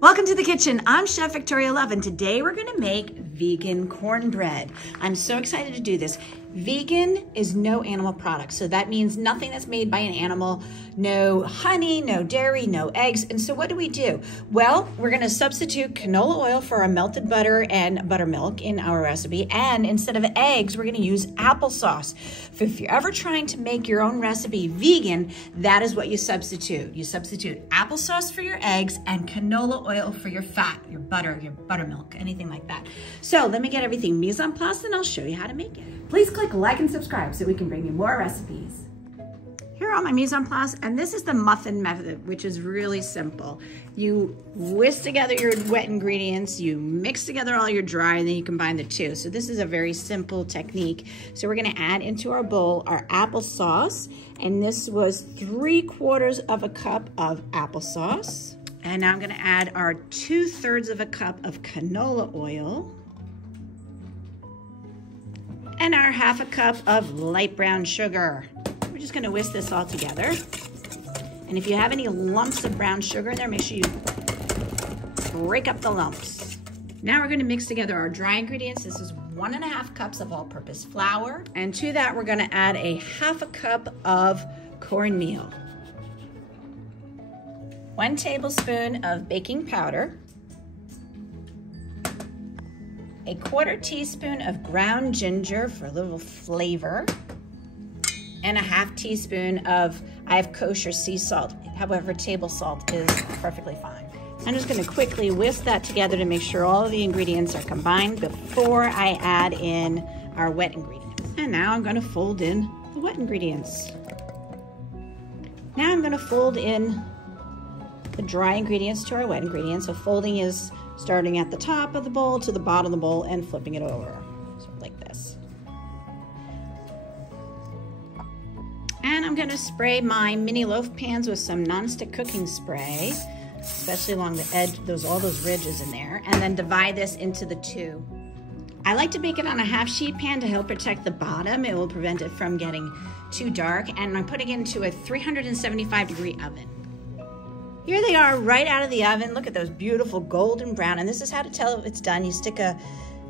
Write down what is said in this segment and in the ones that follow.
Welcome to the kitchen. I'm Chef Victoria Love, and today we're gonna make vegan cornbread. I'm so excited to do this. Vegan is no animal product, so that means nothing that's made by an animal, no honey, no dairy, no eggs. And so what do? Well, we're gonna substitute canola oil for our melted butter and buttermilk in our recipe, and instead of eggs, we're gonna use applesauce. If you're ever trying to make your own recipe vegan, that is what you substitute. You substitute applesauce for your eggs and canola oil for your fat, your butter, your buttermilk, anything like that. So let me get everything mise en place and I'll show you how to make it. Please click like and subscribe so we can bring you more recipes. Here are my mise en place, and this is the muffin method, which is really simple. You whisk together your wet ingredients, you mix together all your dry, and then you combine the two. So this is a very simple technique. So we're gonna add into our bowl our applesauce, and this was 3/4 of a cup of applesauce. And now I'm gonna add our 2/3 of a cup of canola oil, and our 1/2 cup of light brown sugar. We're just gonna whisk this all together. And if you have any lumps of brown sugar in there, make sure you break up the lumps. Now we're gonna mix together our dry ingredients. This is 1.5 cups of all-purpose flour. And to that, we're gonna add a 1/2 cup of cornmeal, 1 tablespoon of baking powder, 1/4 teaspoon of ground ginger for a little flavor, and 1/2 teaspoon of, I have kosher sea salt. However, table salt is perfectly fine. I'm just gonna quickly whisk that together to make sure all of the ingredients are combined before I add in our wet ingredients. And now I'm gonna fold in the wet ingredients. Now I'm gonna fold in the dry ingredients to our wet ingredients. So folding is starting at the top of the bowl to the bottom of the bowl and flipping it over, sort of like this. And I'm gonna spray my mini loaf pans with some nonstick cooking spray, especially along the edge, all those ridges in there, and then divide this into the two. I like to bake it on a 1/2 sheet pan to help protect the bottom. It will prevent it from getting too dark, and I'm putting it into a 375-degree oven. Here they are right out of the oven. Look at those beautiful golden brown. And this is how to tell if it's done. You stick a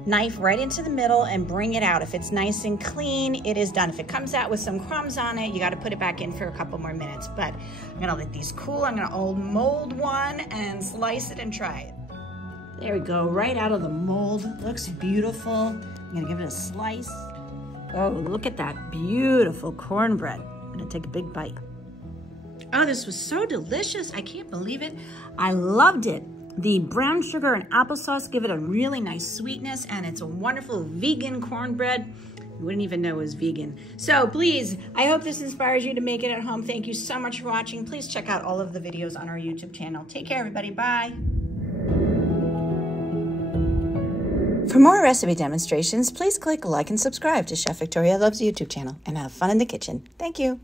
knife right into the middle and bring it out. If it's nice and clean, it is done. If it comes out with some crumbs on it, you got to put it back in for a couple more minutes. But I'm gonna let these cool. I'm gonna mold one and slice it and try it. There we go, right out of the mold. Looks beautiful. I'm gonna give it a slice. Oh, look at that beautiful cornbread. I'm gonna take a big bite. Oh, this was so delicious. I can't believe it. I loved it. The brown sugar and applesauce give it a really nice sweetness, and it's a wonderful vegan cornbread. You wouldn't even know it was vegan. So please, I hope this inspires you to make it at home. Thank you so much for watching. Please check out all of the videos on our YouTube channel. Take care, everybody. Bye. For more recipe demonstrations, please click like and subscribe to Chef Victoria Love's YouTube channel and have fun in the kitchen. Thank you.